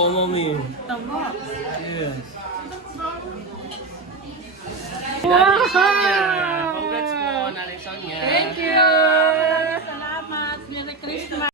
Oh, mommy. Tama. Yes. Wow! Congrats po, Nanay Sonia. Thank you! Salamat! Merry Christmas!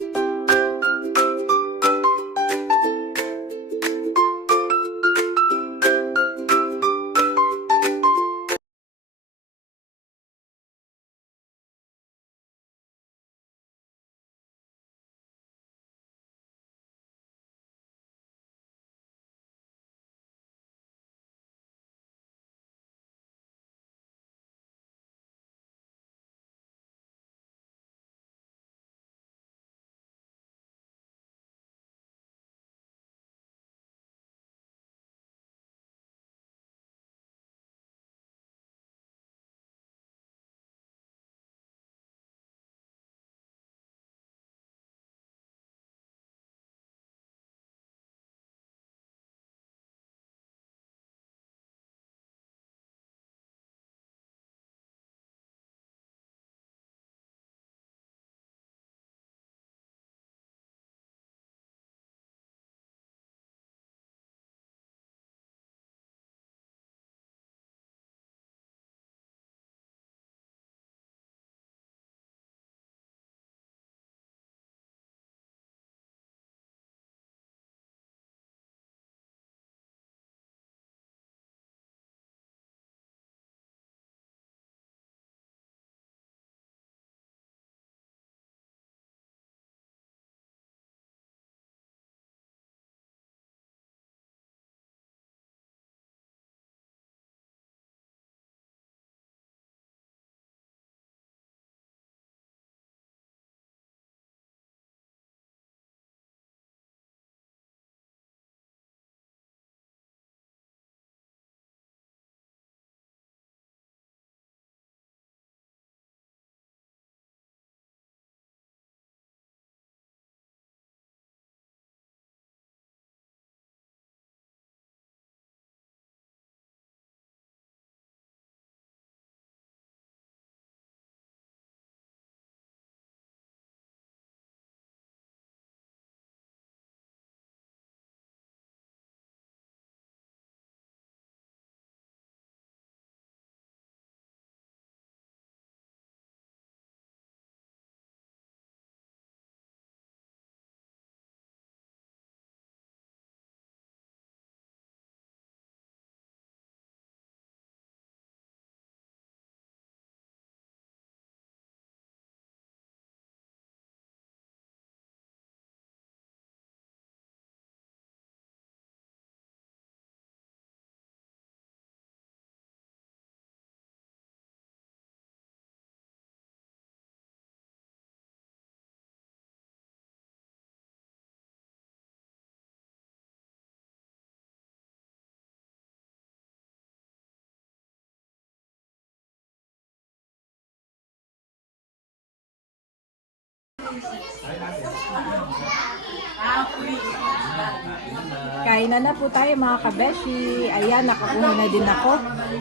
Kainan na po tayo mga kabeshi. Ayan, nakakuha na din ako.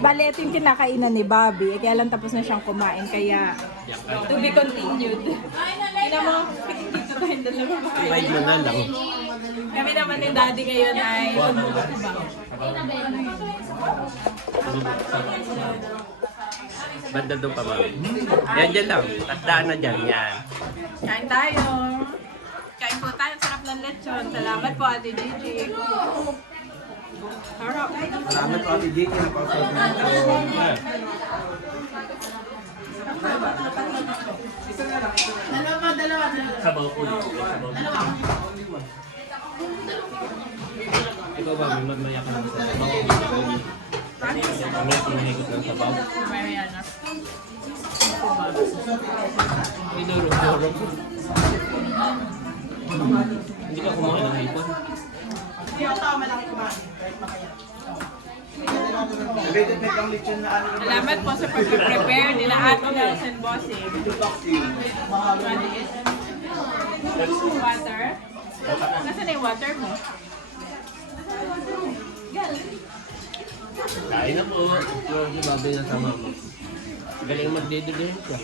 Bale, ito yung kinakainan ni Bobby. Kaya lang tapos na siyang kumain. Kaya, to be continued. Kaya mo, dito tayong dalawa. Five mo na lang. Kami naman ni Daddy ngayon ay Banda doon pa, mami. Yan, dyan lang. Tasdaan na dyan. Yan. kain tayo. Kain po tayo. Sarap ng lechon. Salamat po, Ate Gigi. Harap. Salamat po Ate Gigi na pausaw ko. Sabaw po. Ikaw ba, may magmaya ka lang sa sabaw? Kami, pinahigit lang sabaw. Mariana. Dinuro-duro. Hindi ka kumain ng hipon. Hindi ako tao malaki kumain. Related na itong lechon na ano. Salamat po sa pag-prepare nila Ate Nelson Bossing. Water? Nasaan na yung water mo? Kain na po. Yung babay na sa mama. Galing magdidilihin siya.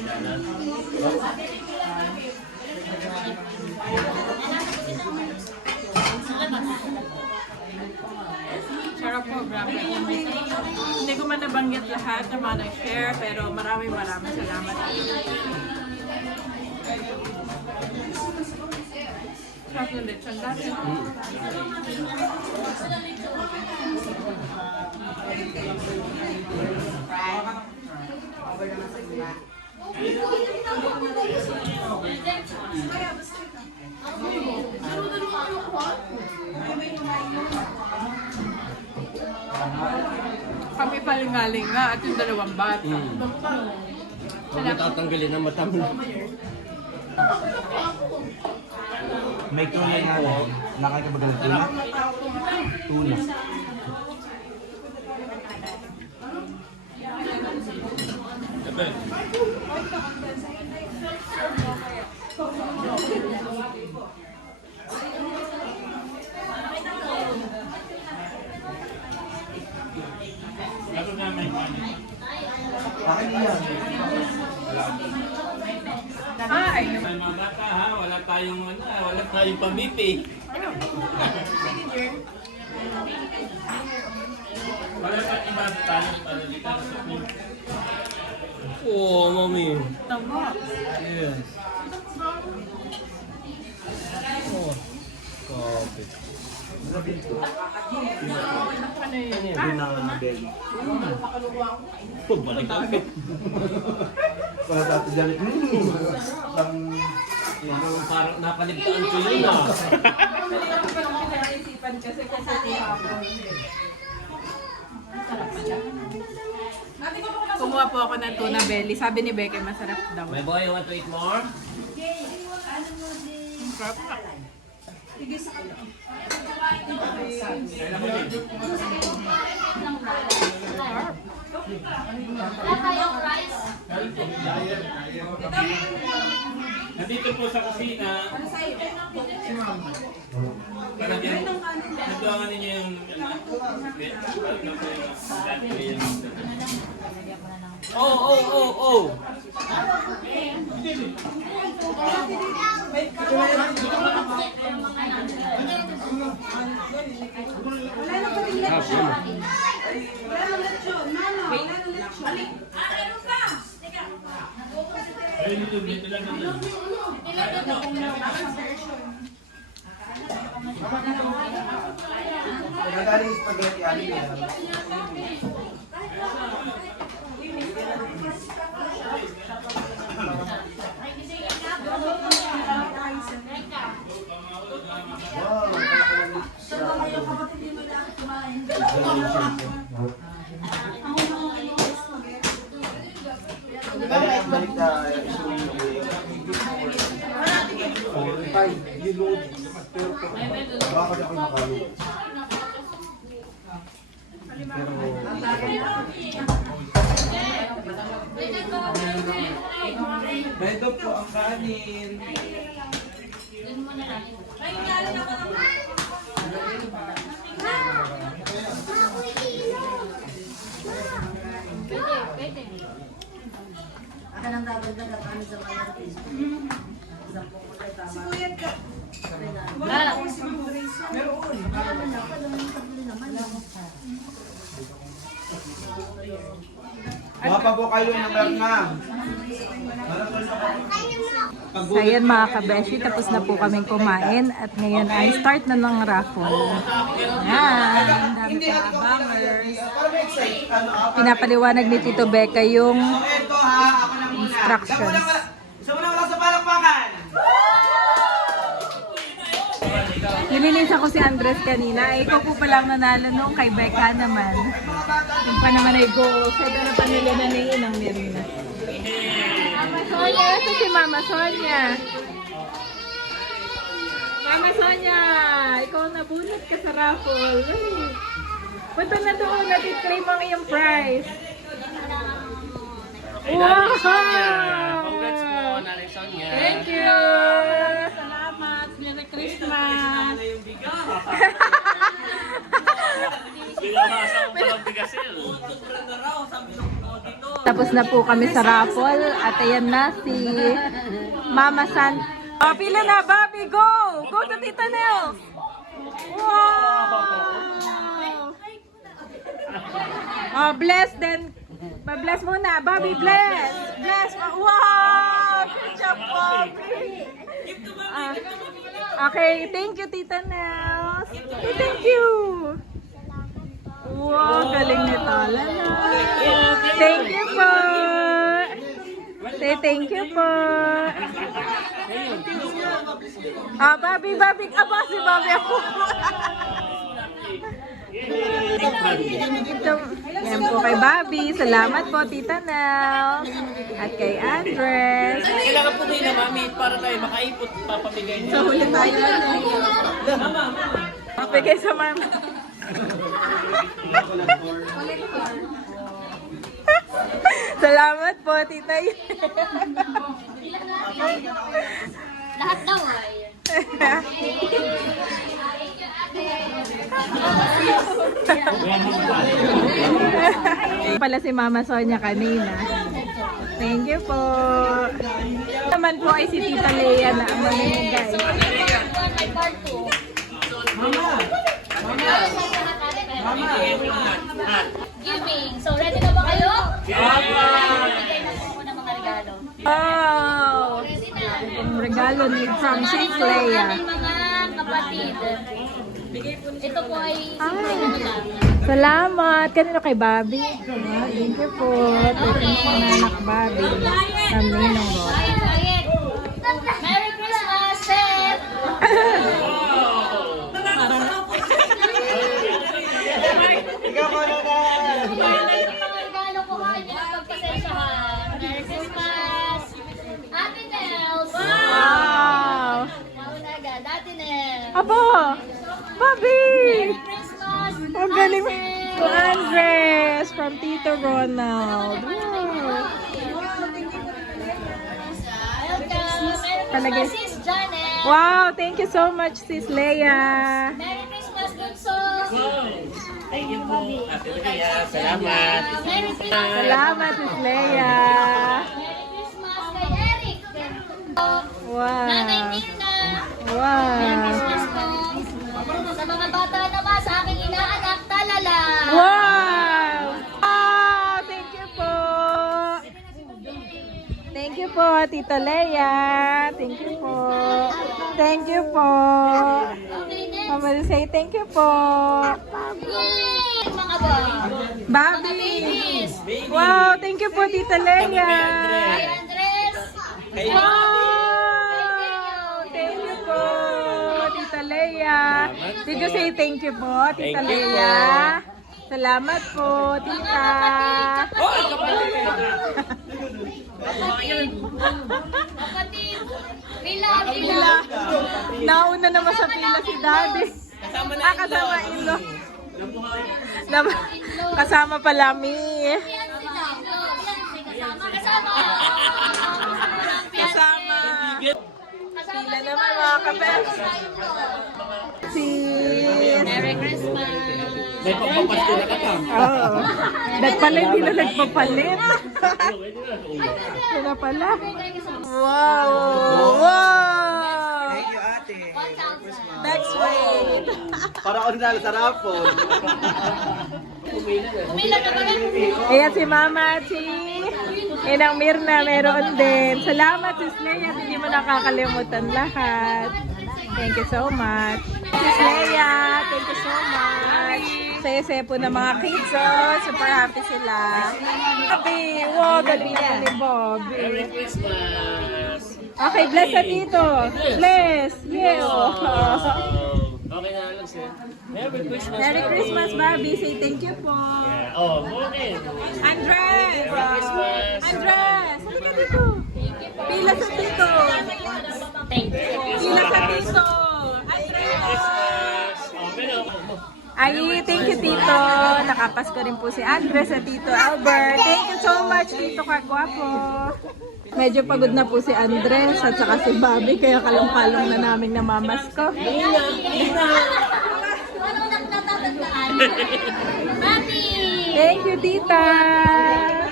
grabe. Hindi ko man nabanggit lahat ng mga nag-share, pero maraming salamat. Sarap ng lechon dati. Kami palingalinga at yung dalawang bata. Huwag mo tatanggalin ang mata mo. May tuna nga lang. Nakain ka ba ng tuna? Tuna. Akin yan. Ay! Ay mga bata ha, wala tayong pamiti. Wala pa iba tayo para dito sa film. Oh, mami. Tama. Yes. Oh. Copy. Ano yun? Binabel. Balik kami. Para dati dyan. Parang nakaligtaan ko yun ah. Pinag-isipan kasi hapon. Kumuha po ako ng tuna belly. Sabi ni Becky, masarap daw. My boy, you want to eat more? Sarap na. Nandito po sa kusina. Palagyan, nagduangan ninyo yung... Oh! Nagaling spaghetti ali yan. Bakit ako nakalog? Beto po ang kanin. Akan ang dadagdag at kami sa mga si Kuya ka. Baka po kayo ng Bernang. So ayan mga kabeshi, tapos na po kaming kumain at ngayon ay start na ng raffle. Ayan, ang dami pang abangers. Para may excite. Pinapaliwanag ni Tito Becca yung Ito ha, ako na muna. instructions. Sa muna sa palakpakan. Nilinis ako si Andres kanina. Ikaw po palang nanalo nung kay Becca naman. Yung pa naman ay go. Sabi na pa nila na ng Mirna. Mama Sonia! Ito si Mama Sonia. Mama Sonia! Ikaw nabunot ka sa raffle. Ay, punta na doon at i-claim ang iyong prize. Wow! Congrats po, Nanay Sonia. Thank you! Salamat. Merry Christmas. Tapos na po kami sa raffle at ayan na si Mama San. Oh, pila na, Bobby! Go! Go to Tita Nels! Wow! Oh, bless then. Bless muna. Bobby, bless. Bless. Wow! Good job, Bobby. Okay, thank you, Tita Nels. Thank you. Wow, galing ni Tala na. Thank you po. Say thank you po. Bobby. Aba, si Bobby ako. Yan po kay Bobby. Salamat po, Tita Nels. At kay Andres. Kailangan po din na mami para tayo makaipot papamigay niyo. So, huli tayo. Bigay sa mama. Salamat po, Tita. Lahat daw ay. Pala si Mama Sonia kanina. Thank you po. Naman po ay si Tita Lea na ang mamimigay. Giving. So, ready na ba kayo? Bigay na po muna mga regalo. Oh! Ready na. Ang regalo ni from St. Ito Lea. aming mga kapatid. Ito po ay simple na lang. Salamat. Kanino kay Bobby? Thank you po. Thank you po na anak Bobby. From Ninong Roy. Quiet. Merry Christmas, Seth! Mga regalo ko kayo ng pagpasensyahan. Merry Christmas! Happy Nels! Wow! Nauna agad. Ate Nels! Abo! Bobby! Merry Christmas! Ang galing mo. Ate! To Andres from Tito Ronald. Wow! Welcome! Merry Talagay. Christmas, Sis Janet! Wow! Thank you so much, Sis Leia. Merry Christmas, Bunso! Thank you po. Ate Lea, salamat. Merry Christmas! Salamat, Sis Leia. Merry Christmas kay Eric! Nanay Wow! Tina! Merry Wow! Christmas po! Sa mga bata naman, sa aking inaanak, Talala! Wow! Wow! Thank you po! Thank you po, Tita Leia. Thank you po. Thank you po. Okay, next! Mama will say thank you po. Yay! Mga ba? Bobby! Babies! Wow! Thank you po, Tita Leia. Kay Andres! Wow! Thank you po, Tita Leia. Did you say thank you po, Tita Thank you Leia? Salamat po, Tita. Kapatid! Pila! Pila. Nauna naman sa pila si Daddy. Kasama ilo. Kasama pala mi. Kasama. Pila naman mga kapes. Sis. Merry Christmas! May papapasto na ka pa. Oo. Nagpalit, hindi na nagpapalit. Sila pala. Wow! Wow! Thank you, ate. Next wait. Para on na sa rapon. Umila na ba lang? Ayan si Mama Chi. Inang Mirna, meron din. Salamat, Sis Leia. Hindi mo nakakalimutan lahat. Thank you so much. Sis Leia, thank you so much. Saya-saya po ng mga kids. Oh. Super happy sila. Bobby, wow, galing naman ni Bobby. Merry Christmas. Okay, bless sa dito. Bless. Yeah. Okay na lang sir. Merry Christmas. Merry Christmas, Bobby. Say thank you po. Yeah. Oh, morning. Andres! Christmas. Andres! Halika dito. Pila sa tito. Thank you. Pila sa tito. Andres! Christmas. Oh, pero. Ay, thank you, Tito. Nakapasko rin po si Andres at Tito Albert. Thank you so much, Tito Kagwapo. Medyo pagod na po si Andres at saka si Bobby, kaya kalong-kalong na naming namamasko. Ano natatandaan? Mami! Thank you, Tita.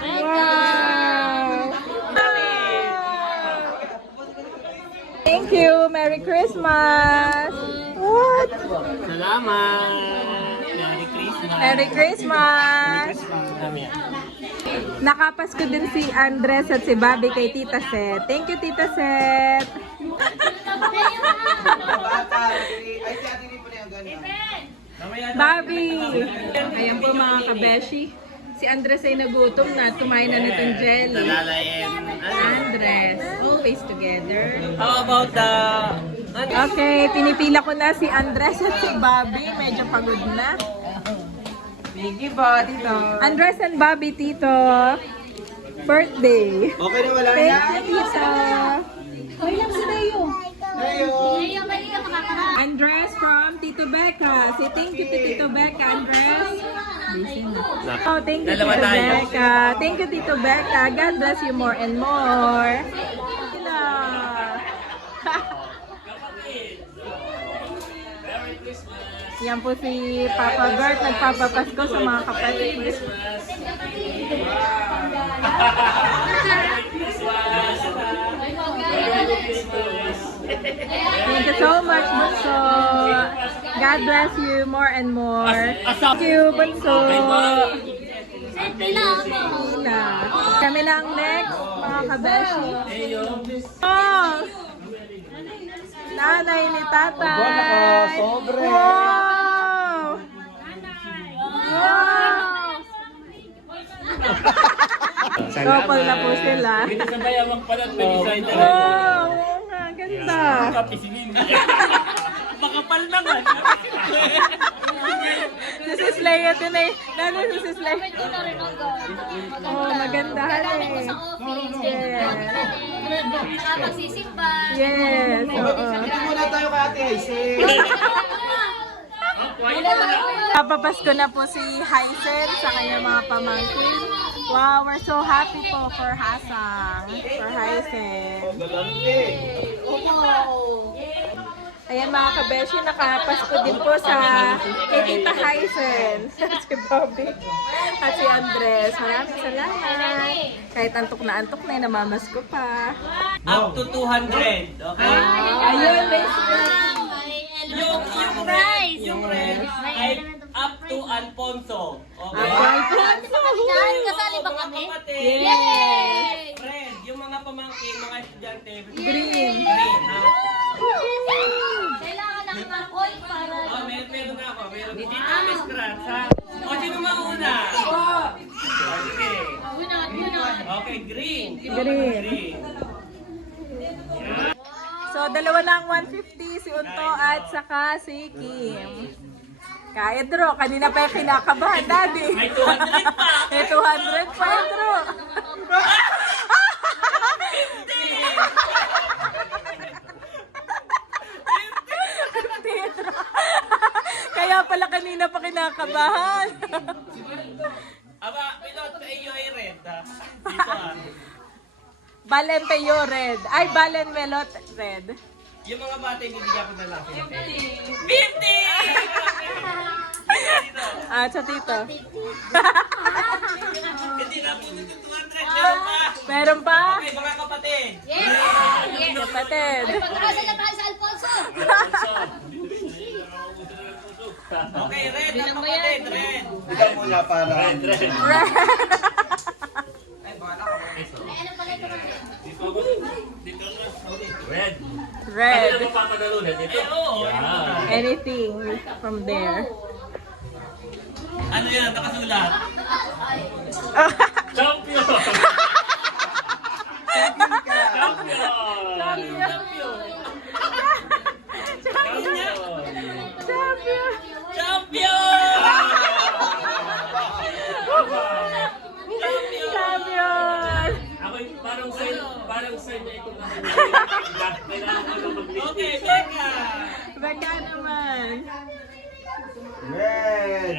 Wow. Thank you. Merry Christmas. What? Salamat. Merry Christmas. Merry Christmas. mamaya. Nakapasko din si Andres at si Bobby kay Tita Seth. Thank you, Tita Seth. Bata, ay si Ate Ripo na yung ganyan. Bobby! Ayan po mga kabeshi. Si Andres ay nagutom na at kumain na nitong jelly. Lalay and Andres, always together. How about the... Okay, pinipila ko na si Andres at si Bobby. Medyo pagod na. Biggie ba, Tito? Andres and Bobby, Tito. Birthday. Okay na, wala Thank na. you, Tito. Hoy lang si Dayo. Andres from Tito Becca. Say thank you to Tito Becca, Andres. Oh, thank you, Dalawa Tito tayo. Becca. Thank you, Tito Becca. God bless you more and more. Sila. Yan po si Papa Bert, nagpapapasko sa mga kapatid. Thank you so much, Bunso. God bless you more and more. Thank you, Bunso. Tina. Kami na ang next, mga kabeshi. Oh! Nanay ni tatay. Sobre. Wow! Wow! Couple na po sila. Dito sa bayawang pala at designer. Wow! Oo nga, ganda. Kapisingin. Makapal naman. Si Sis Leia din eh. Nano si Sis Leia? Oh, magandahan eh. Magsisimba. Yes. Oo. Dito muna tayo kay Ate Hazel. Papapasko na po si Haisen sa kanyang mga pamangkin. Wow, we're so happy po for Hasang. For Haisen. Galante. Ayan mga kabeshi, nakapasko din po sa kay Tita Haisen. Si Bobby at si Andres. Maraming salamat. Kahit antok na, namamasko pa. Up to 200. Okay? Ayun, base Yung red. Yung red. Ay up to Alfonso. Okay? Kasali ba kami? Kapatid. Yay! Red. Yung mga pamangkin, mga estudyante. Green. Green. Ha? Kailangan ng markol para... Oh, meron na ako. Meron. Hindi namin scratch, ha? O, sino mauna? Okay. Okay, green. Green. Green. So, dalawa na ang 150, si Unto at saka si Kim. Kaedro, kanina pa yung kinakabahan, Daddy. May 200 pa. May 200 pa, Edro. Edro. Kaya pala kanina pa kinakabahan. Aba, pilot sa iyo ay red, ha? Dito, ha? Balen Peyo red. Ay, Balen Melot red. Yung mga bata yung bibigyan ko na lang. 50! Ah, sa tito. Hindi na po nito 200. Meron pa. Meron pa? Okay, mga kapatid. Yes! Kapatid. Pagkakasal na tayo sa Alfonso! Okay, red ang kapatid. Red. Ito muna para. Red. Red. Eh, oo. Anything from there. Ano yan? Nakasulat. Champion! Champion! Champion! Champion! Parang sign na ito na kailangan ko na Okay, Becca! Baka naman. Red.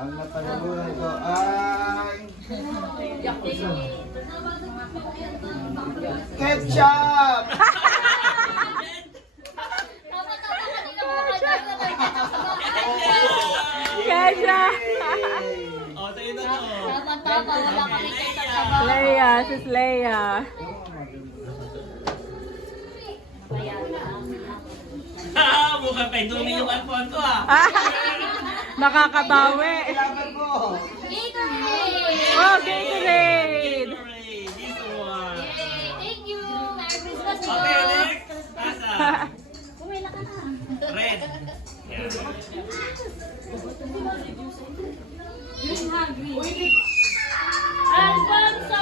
Ang napanalunan ko ay... Ketchup! Kesha! O, sa'yo na to. Tama-tama, wala kami kayo sa taba. Leia, sis Leia. Mukhang kay Dumi yung Alfonso, ha? Makakabawi. Kailangan ko Oh, Gatorade! Gatorade. This one. Yay! Thank you! Merry Christmas po! Okay, next. Asa? Pumila ka na. Red. Yan. Alfonso!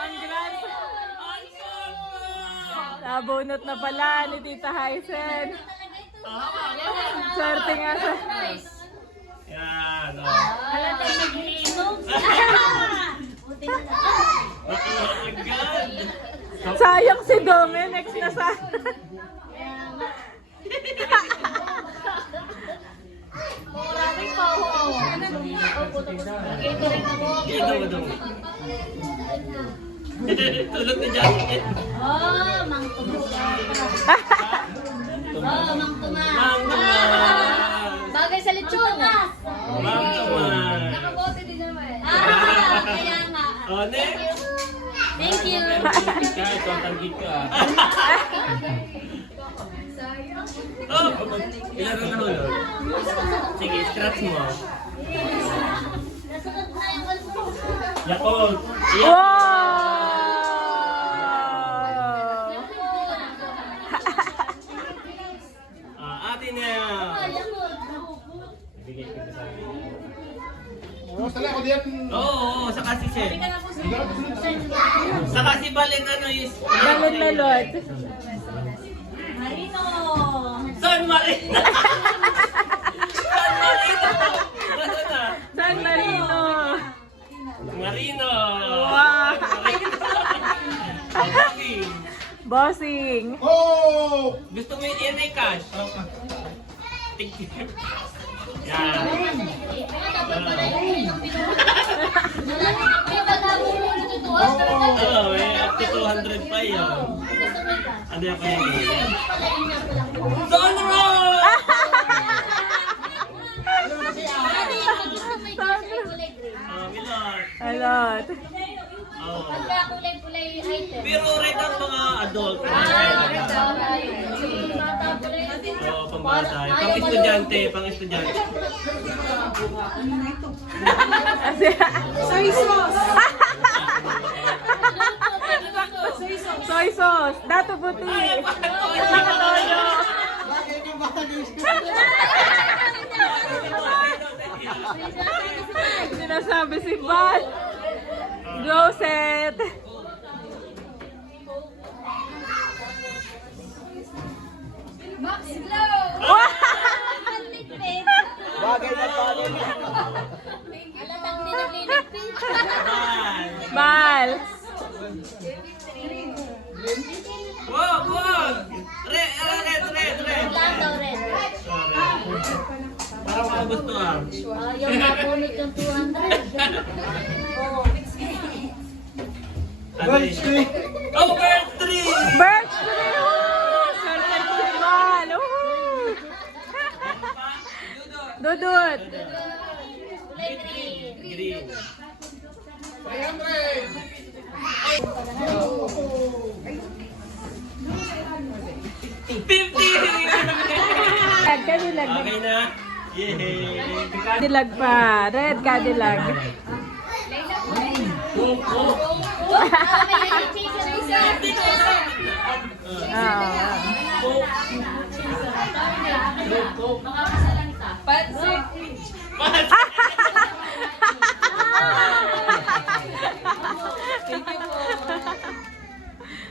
Ang grand! Nabunot na pala ni Tita Hysen. Swerte nga sa... Yan. Halata nag-iinom. Buti na lang. Agad. Sayang si Dome, next na sa... Maraming pa ako. Catering ako. Ito. Tulog na jacket. Oh, Mang Tuma. Oh, Mang Tuma. Mang Tuma. Bagay sa lechon. Mang Tuma. Nakabote din naman. Kaya nga. Oh, next. Thank you. Kahit tatangkit ka. Oh, ilan na nahulog? Sige, scratch mo. Nasunod na yung Alfonso. Yakult. Wow! Atin na. Bigay ko sa akin. Oo, saka si Shen. Saka si Balen ano is... Balon melot. Marino. San Marino! San Marino! Basta na? San Marino. Marino! Wow! Bossing. Bossing. Gusto mo yung EMA cash? Thank you. Yan. Oo, may up to 200 pa yun. Ano yung kaya yun? Don Roll! Milot. Alot. Oo. Kulay-kulay item. Pero red ang mga adult. Oo, pambata. Pang-estudyante, pang-estudyante. Soy sauce. Soy sauce. Dato buti. Nakatoyo. Sinasabi si Bat. Go set. Max Glow! Bagay na bagay. Alatang din nagliligpit. Mal. Wag, wag! Red. Lang daw rin. Parang mga gusto ah. Yung napunod yung 200. Oo. Birch tree! Oh, birch tree! Birch tree. Swerte si Mal. Dudut. Kulay green. Green. 50! Cadillac. Okay na? Yay! Cadillac pa. Red Cadillac.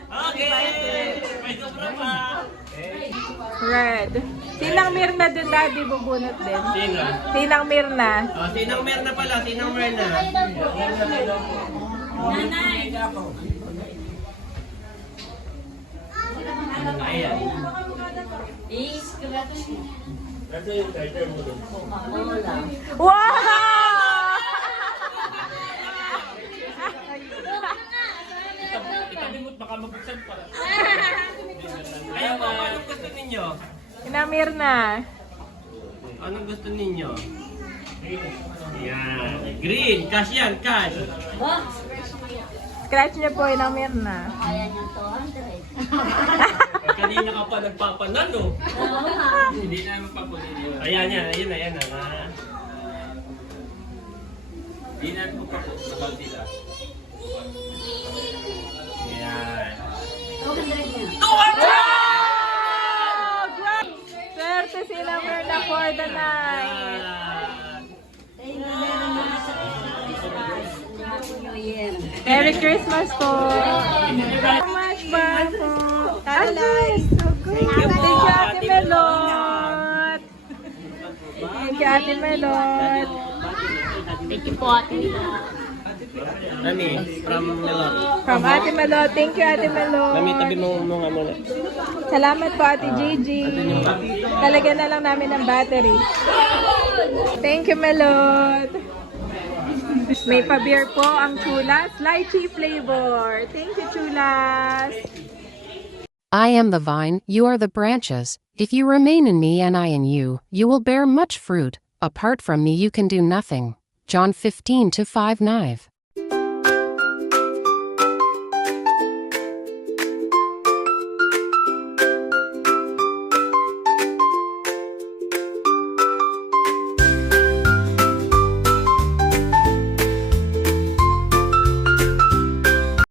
Okay! May sobra pa! Red. Sinang Mirna din, Daddy, bubunot din. Sino? Sinang Mirna. Oh, sinang Merna pala, sinang Merna. Ayan. Kasi yung title mo doon. Wow! Itabi mo't baka mabuksan pa. Ayun po, anong gusto ninyo? Sinang Mirna. Anong gusto ninyo? Yan. Green, cash yan, cash. Scratch niyo po, Inang Mirna. Ayan yung 200. Kanina ka pa nagpapanalo. Oo nga. Hindi na magpapuli. Ayan yan, ayan na. Dinan mo pa po sa kaldila. Yan. Swerte sila Merna for the night. Merry Christmas po. So much fun po. Alas, so good. Thank you, Ate Melot. Thank you, Ate Melot. Thank you po, Ate Mila. Nami, from Melot. From Ate Melot. Thank you, Ate Melot. Nami, tabi mo nga muna. Salamat po, Ate Gigi. Talagyan na lang namin ng battery. Thank you, Melot. May pa-beer po ang Chulas. Lychee flavor. Thank you, Chulas. I am the vine, you are the branches. If you remain in me and I in you, you will bear much fruit. Apart from me you can do nothing. John 15:5-9.